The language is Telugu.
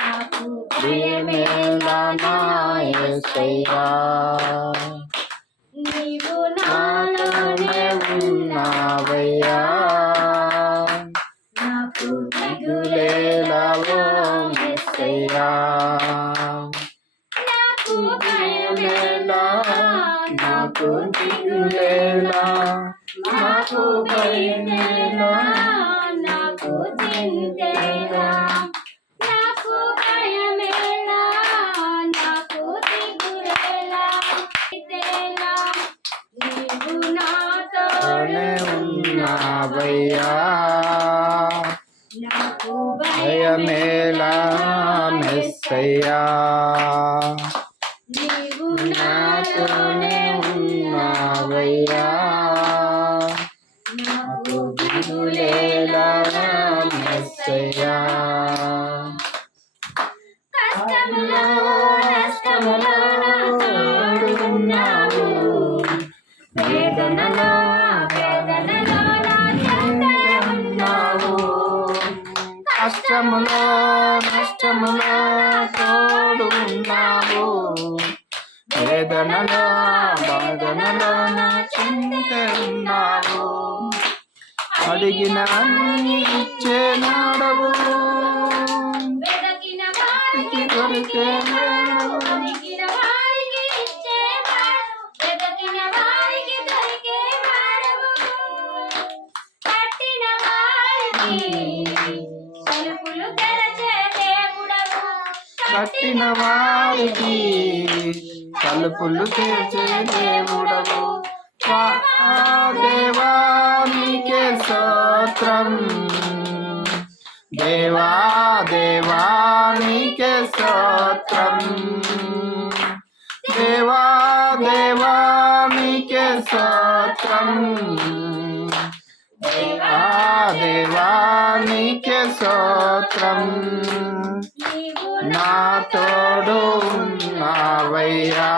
నాకు ప్రియమేలా నా యేసయ్యా, నీవు నాలోనే ఉన్నావయ్యా, నాకు దిగులేలా ఓ యేసయ్యా, నాకు భయమేలా, నాకు దిగులేలా, నాకు భయమేలా, నాకు చింతేలా, నాకు భయమేలా, నాకు దిగులేలా, నీవు నాతోనే ఉన్నావయ్యా, నాకు భయమేలా యేసయ్యా, నీవు నాతోనే ఉన్నావయ్యా, నాకు దిగులేలా యేసయ్యా. కష్టములో నష్టములో తోడున్నావు, వేదనలో వేదనలో నా చెంతే ఉన్నావు, కష్టములో నష్టములో తోడున్నావు, వేదనలో బాధనలో నా చెంతే ఉన్నావు, అడిగిన అన్ని ఇచ్చే నాడవు, వెదకిన వారికి దొరికే నాడవు, అడిగిన వారికి ఇచ్చే నాడవు, వెదకిన వారికి దొరికే నాడవు, కట్టిన వారికి తలుపులు తెరచే దేవుడవు, కట్టిన వారికి తలుపులు తెరచే దేవుడవు, దేవా నీకే స్తోత్రం, దేవా దేవా నీకే స్తోత్రం, దేవా దేవా నీకే స్తోత్రం, దేవా దేవా నీకే స్తోత్రం, నా తోడు ఉన్నావయ్యా,